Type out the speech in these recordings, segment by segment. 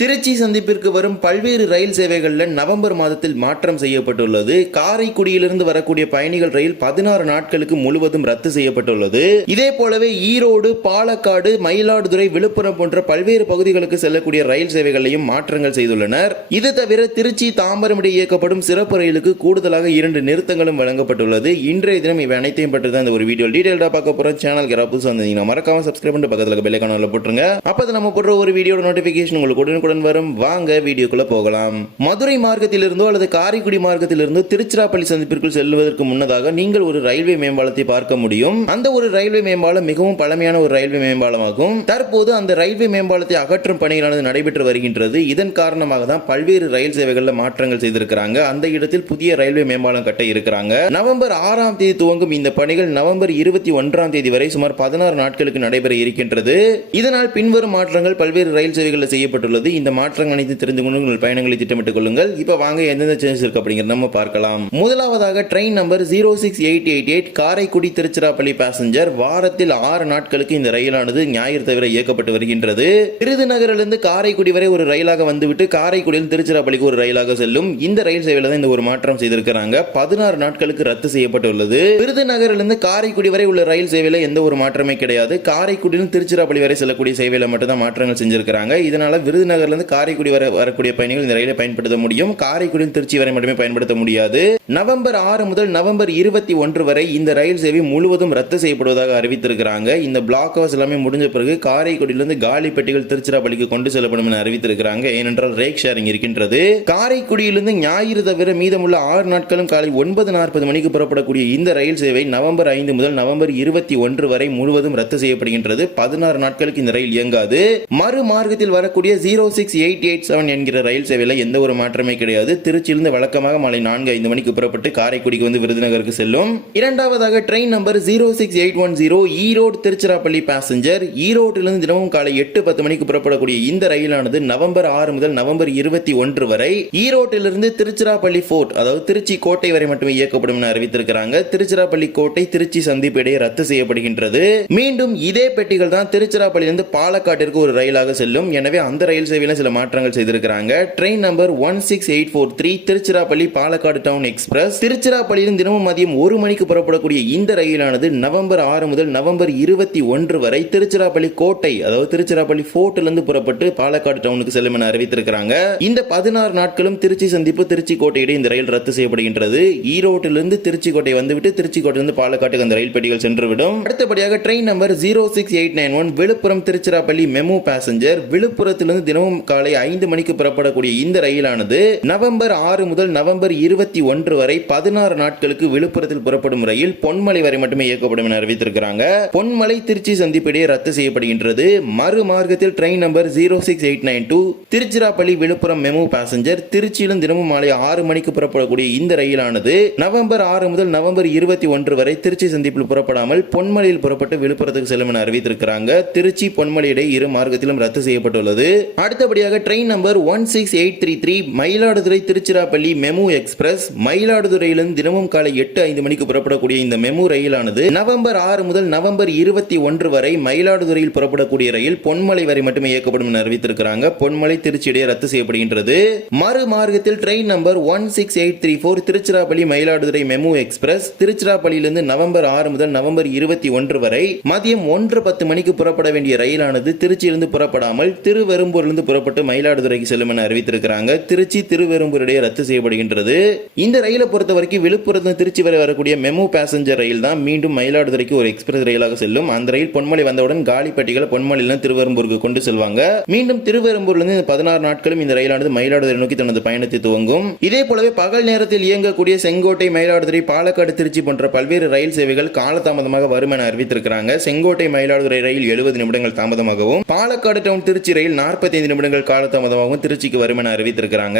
திருச்சி சந்திப்பிற்கு வரும் பல்வேறு ரயில் சேவைகளில் நவம்பர் மாதத்தில் மாற்றம் செய்யப்பட்டுள்ளது. காரைக்குடியிலிருந்து வரக்கூடிய பயணிகள் ரயில் 16 நாட்களுக்கு முழுவதும் ரத்து செய்யப்பட்டுள்ளது. இதே போலவே ஈரோடு, பாலக்காடு, மயிலாடுதுறை, விழுப்புரம் போன்ற பல்வேறு பகுதிகளுக்கு செல்லக்கூடிய ரயில் சேவைகளையும் மாற்றங்கள் செய்துள்ளனர். இது தவிர திருச்சி, தாம்பரம் இடையே இயக்கப்படும் சிறப்பு ரயிலுக்கு கூடுதலாக 2 நிறுத்தங்களும் வழங்கப்பட்டுள்ளது. இன்றைய தினம் இவை அனைத்தையும் பற்றி தான் இந்த ஒரு வீடியோ டீடைல்டா பார்க்க போறோம். சேனலுக்கு யாராவது புதுசா வந்தீங்கன்னா மறக்காம சப்ஸ்கிரைப் பண்ணிட்டு பக்கத்துல பெல் ஐகானை போட்டுருங்க. அப்பதான் நம்ம போடுற ஒரு வீடியோட நோட்டிபிகேஷன் உங்களுக்கு உடனுக்குடன் வரும். வாங்க வீடியோக்குள்ள போகலாம். மதுரை மார்க்கத்திலிருந்தோ அல்லது காரைக்குடி மார்க்கத்திலிருந்தோ திருச்சிராப்பள்ளி சந்திப்பிற்குள் செல்வதற்கு முன்னதாக நீங்கள் ஒரு ரயில்வே மேம்பாலத்தை பார்க்க முடியும். அந்த ஒரு ரயில்வே மேம்பாலம் மிகவும் பழமையான ஒரு ரயில்வே மேம்பாலமாகும். தற்போது அந்த ரயில்வே மேம்பாலத்தை அகற்றும் பணிகளானது நடைபெற்று வருகின்றது. இதன் காரணமாக தான் பல்வேறு ரயில் சேவைகளில் மாற்றங்கள் செய்திருக்கிறாங்க. அந்த இடத்தில் புதிய ரயில்வே மேம்பாலம் கட்ட இருக்கிறாங்க. நவம்பர் 6ஆம் தேதி துவங்கும் இந்த பணிகள் நவம்பர் 21ஆம் தேதி வரை சுமார் 16 நாட்களுக்கு நடைபெற இருக்கின்றது. இதனால் பின்வரும் மாற்றங்கள் பல்வேறு ரயில் சேவைகளில் செய்யப்பட்டுள்ளது. இந்த மாற்றங்கள் அனைத்து தெரிந்து கொண்டு உங்கள் பயணங்களை திட்டமிட்டுக் கொள்ளுங்கள். இப்ப வாங்க எந்தெந்த சேஞ்சஸ் இருக்கு அப்படிங்கறத நம்ம பார்க்கலாம். முதலாவதாக train number 06888 Karaikudi Tiruchirappalli passenger வாரத்தில் 6 நாட்களுக்கு இந்த ரயிலானது ஞாயிறு தவிர இயக்கப்பட்டு வருகின்றது. விருதுநகரிலிருந்து காரைக்குடி வரை ஒரு ரயிலாக வந்துவிட்டு காரைக்குடியில் திருச்சிராப்பள்ளிக்கு ஒரு ரயிலாக செல்லும். இந்த ரயில் சேவையில தான் இந்த ஒரு மாற்றம் செய்திருக்கிறாங்க. 16 நாட்களுக்கு ரத்து செய்யப்பட்டுள்ளது. விருதுநகரிலிருந்து காரைக்குடி வரை உள்ள ரயில் சேவையில எந்த ஒரு மாற்றமே கிடையாது. காரைக்குடியில் திருச்சிராப்பள்ளி வரை செல்லக்கூடிய சேவையில மட்டும் தான் மாற்றங்கள் செஞ்சிருக்காங்க. இதனால விருதுநகர்ல இருந்து காரைக்குடி வரை வரக்கூடிய பயணிகள் இந்த ரயிலை பயன்படுத்த முடியும். காரைக்குடியில் திருச்சி வரை மட்டுமே பயன்படுத்த முடியாது. நவம்பர் 6 முதல் நவம்பர் 21 வரை இந்த ரயில் சேவை முழுவதும் ரத்து செய்யப்படுவதாக அறிவித்திருக்கிறாங்க. இந்த பிளாக் ஹவர்ஸ் எல்லாமே முடிஞ்ச பிறகு காரைக்குடியிலிருந்து காலி பெட்டிகள் திருச்சிராப்பள்ளிக்கு கொண்டு செல்லப்படும் என அறிவித்திருக்கிறாங்க. ஏனென்றால் ரேக் ஷேரிங் இருக்கின்றது. காரைக்குடியிலிருந்து ஞாயிறு தவிர மீதமுள்ள 6 நாட்களும் காலை 9:40 மணிக்கு புறப்படக்கூடிய இந்த ரயில் சேவை நவம்பர் 5 முதல் நவம்பர் 21 வரை முழுவதும் ரத்து செய்யப்படுகின்றது. 16 நாட்களுக்கு இந்த ரயில் இயங்காது. மறு மார்க்கத்தில் வரக்கூடிய 06887 என்கிற ரயில் சேவையில எந்த ஒரு மாற்றமே கிடையாது. திருச்சியிலிருந்து வழக்கமாக மாலை 4:05 மணிக்கு புறப்பட்டு காரைக்குடிக்கு வந்து விருதுநகருக்கு செல்லும். இரண்டாவதாக train number 06810 Erode Tiruchirappalli passenger ஈரோட்டிலிருந்து தினமும் காலை 8:10 மணிக்கு புறப்படக்கூடிய இந்த ரயிலானது நவம்பர் 6 முதல் நவம்பர் 21 வரை ஈரோட்டிலிருந்து திருச்சிராப்பள்ளி ஃபோர்ட் அதாவது திருச்சி கோட்டை வரை மட்டுமே இயக்கப்படும் என அறிவித்திருக்கிறாங்க. திருச்சிராப்பள்ளி கோட்டை திருச்சி சந்திப்பு இடையே ரத்து செய்யப்படுகின்றது. மீண்டும் இதே பெட்டிகள் தான் திருச்சிராப்பள்ளியிலிருந்து பாலக்காட்டிற்கு ஒரு ரயிலாக செல்லும். எனவே அந்த ரயில் சேவையில சில மாற்றங்கள் செய்திருக்கிறாங்க. Train number 16843 Tiruchirappalli Palakkad town express திருச்சிராப்பள்ளியில் தினமும் மதியம் 1 மணிக்கு புறப்படக்கூடிய இந்த ரயிலானது நவம்பர் 6 முதல் நவம்பர் 21 வரை திருச்சிராப்பள்ளி கோட்டை அதாவது திருச்சிராப்பள்ளி ஃபோர்ட்டிலிருந்து புறப்பட்டு பாலக்காடு டவுனுக்கு செல்லும் என அறிவித்திருக்கிறாங்க. இந்த 16 நாட்களும் திருச்சி சந்திப்பு திருச்சி கோட்டையிடையே இந்த ரயில் ரத்து செய்யப்படுகின்றது. ஈரோட்டிலிருந்து திருச்சி கோட்டை வந்துவிட்டு திருச்சி கோட்டையிலிருந்து பாலக்காட்டுக்கு அந்த ரயில் பெட்டிகள் சென்றுவிடும். அடுத்தபடியாக train number 06891 Villupuram Tiruchirappalli MEMU passenger விழுப்புரத்திலிருந்து தினமும் காலை 5 மணிக்கு புறப்படக்கூடிய இந்த ரயிலானது நவம்பர் 6 முதல் நவம்பர் 21 வரை 16 நாட்களுக்கு விழுப்புரத்தில் புறப்படும் ரயில் பொன்மலை வரை மட்டுமே இயக்கப்படும் என அறிவித்திருக்கிறாங்க. பொன்மலை திருச்சி சந்திப்பிடையே ரத்து செய்யப்படுகின்றது. மறு மார்க்கத்தில் train number 06892 Tiruchirappalli Villupuram MEMU passenger திருச்சியிலும் தினமும் மாலை 6 மணிக்கு புறப்படக்கூடிய இந்த ரயிலானது நவம்பர் 6 முதல் நவம்பர் 21 வரை திருச்சி சந்திப்பில் புறப்படாமல் பொன்மலையில் புறப்பட்டு விழுப்புரத்துக்கு செல்லும் என அறிவித்திருக்கிறாங்க. திருச்சி பொன்மலை இடையே இரு மார்க்கத்திலும் ரத்து செய்யப்பட்டுள்ளது. அடுத்தபடியாக train number 16833 Mayiladuthurai Tiruchirappalli MEMU express மயிலாடுதுறையிலிருந்து தினமும் காலை 8:05 மணிக்கு புறப்படக்கூடிய இந்த மெமு ரயிலானது நவம்பர் 6 முதல் நவம்பர் 21 வரை மயிலாடுதுறையில் புறப்படக்கூடிய ரயில் பொன்மலை வரை மட்டுமே இயக்கப்படும் என அறிவித்திருக்கிறாங்க. பொன்மலை திருச்சி இடையே ரத்து செய்யப்படுகின்றது. மறு மார்க்கத்தில் train number 16834 Tiruchirappalli Mayiladuthurai MEMU express திருச்சிராப்பள்ளியிலிருந்து நவம்பர் 6 முதல் நவம்பர் 21 வரை மதியம் 1:10 மணிக்கு புறப்பட வேண்டிய ரயிலானது திருச்சியிலிருந்து புறப்படாமல் திருவெரும்பூரிலிருந்து புறப்பட்டு மயிலாடுதுறைக்கு செல்லும் என அறிவித்திருக்கிறாங்க. திருச்சி திருவெரும்பூர் இடையே ரத்து செய்யப்படுகின்றது. இந்த ரயிலை பொறுத்த வரைக்கும் விழுப்புரத்து திருச்சி வரை வரக்கூடிய மெமு பேசஞ்சர் ரயில் தான் மீண்டும் மயிலாடுதுறைக்கு ஒரு எக்ஸ்பிரஸ் ரயிலாக செல்லும். அந்த ரயில் பொன்மலை வந்தவுடன் காலி பெட்டிகளை பொன்மலையிலிருந்து திருவெரும்பூருக்கு கொண்டு செல்வாங்க. மீண்டும் திருவெரும்பூரிலிருந்து 16 நாட்களும் இந்த ரயிலானது மயிலாடுதுறை நோக்கி தனது பயணத்தை துவங்கும். இதே போலவே பகல் நேரத்தில் இயங்கக்கூடிய செங்கோட்டை, மயிலாடுதுறை, பாலக்காடு, திருச்சி போன்ற பல்வேறு ரயில் சேவைகள் காலதாமதமாக வரும் என அறிவித்திருக்கிறாங்க. செங்கோட்டை மயிலாடுதுறை ரயில் 70 நிமிடங்கள் தாமதமாகவும் பாலக்காடு டவுன் திருச்சி ரயில் 45 நிமிடங்கள் காலதாமதமாகவும் திருச்சிக்கு வரும் என அறிவித்திருக்கிறாங்க.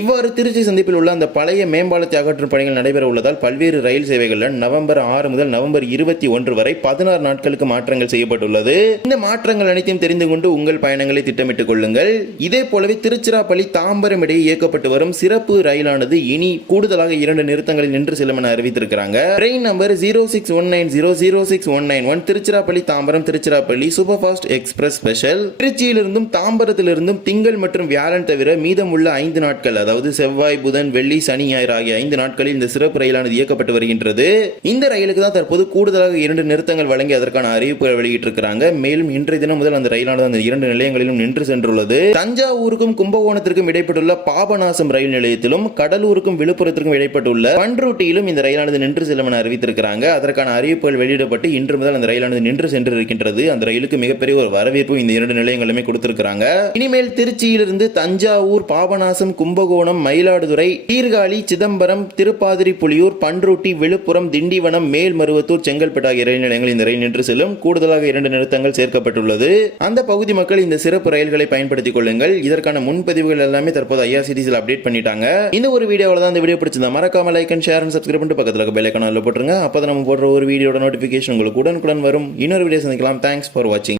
இவ்வாறு திருச்சி சந்திப்பில் உள்ள அந்த பழைய மேம்பாலத்தை அகற்றும் பணிகள் நடைபெற உள்ளதால் பல்வேறு ரயில் சேவைகளில் நவம்பர் 6 முதல் நவம்பர் 21 வரை 16 நாட்களுக்கு மாற்றங்கள் செய்யப்பட்டுள்ளது. இந்த மாற்றங்கள் அனைத்தையும் தெரிந்து கொண்டு உங்கள் பயணங்களை திட்டமிட்டுக் கொள்ளுங்கள். இதே போலவே திருச்சிராப்பள்ளி தாம்பரம் இடையே இயக்கப்பட்டு வரும் சிறப்பு ரயிலானது இனி கூடுதலாக 2 நிறுத்தங்களில் நின்று செல்லும் என அறிவித்திருக்கிறாங்க. Train number 06190 06191 Tiruchirappalli Tambaram Tiruchirappalli super fast express special திருச்சியிலிருந்தும் தாம்பரத்தில் தேதியிலிருந்தும் திங்கள் மற்றும் வியாழன் தவிர மீதமுள்ள 5 நாட்கள், அதாவது செவ்வாய், புதன், வெள்ளி, சனி, ஞாயிறு ஆகிய 5 நாட்களில் இந்த சிறப்பு ரயிலானது இயக்கப்பட்டு வருகின்றது. இந்த ரயிலுக்கு தான் தற்போது கூடுதலாக 2 நிறுத்தங்கள் வழங்கி அதற்கான அறிவிப்புகள் வெளியிட்டிருக்கிறாங்க. மேலும் இன்றைய தினம் முதல் அந்த ரயிலானது அந்த 2 நிலையங்களிலும் நின்று சென்றுள்ளது. தஞ்சாவூருக்கும் கும்பகோணத்திற்கும் இடைப்பட்டுள்ள பாபநாசம் ரயில் நிலையத்திலும் கடலூருக்கும் விழுப்புரத்திற்கும் இடைப்பட்டுள்ள பண்ருட்டியிலும் இந்த ரயிலானது நின்று செல்லும் என அறிவித்திருக்கிறாங்க. அதற்கான அறிவிப்புகள் வெளியிடப்பட்டு இன்று முதல் அந்த ரயிலானது நின்று சென்று இருக்கின்றது. அந்த ரயிலுக்கு மிகப்பெரிய ஒரு வரவேற்பு இந்த 2 நிலையங்களுமே கொடுத்திருக்கிறாங்க. இனிமேல் திருச்சியிலிருந்து தஞ்சாவூர், பாபநாசம், கும்பகோணம், மயிலாடுதுறை, சீர்காழி, சிதம்பரம், திருப்பாதிரிப்புலியூர், பண்ருட்டி, விழுப்புரம், திண்டிவனம், மேல்மருவத்தூர், செங்கல்பட்டு ஆகிய ரயில் நிலையங்கள் இந்த ரயில் நின்று செல்லும். கூடுதலாக 2 நிறுத்தங்கள் சேர்க்கப்பட்டுள்ளது. அந்த பகுதி மக்கள் இந்த சிறப்பு ரயில்களை பயன்படுத்திக் கொள்ளுங்கள். இதற்கான முன்பதிவுகள் எல்லாமே தற்போது ஐஆர்சிடிசியில் அப்டேட் பண்ணிட்டாங்க. இந்த ஒரு வீடியோவில் தான் இந்த வீடியோ பிடிச்சிருந்தா மறக்காம like and share and subscribe பண்ணிட்டு பக்கத்துல பெல் ஐகானை போட்டுருங்க. அப்பதான் நம்ம போடுற ஒரு வீடியோட நோட்டிபிகேஷன் உங்களுக்கு உடனுக்குடன் வரும். இன்னொரு வீடியோ சந்திக்கலாம். தேங்க்ஸ் ஃபார் வாட்சிங்.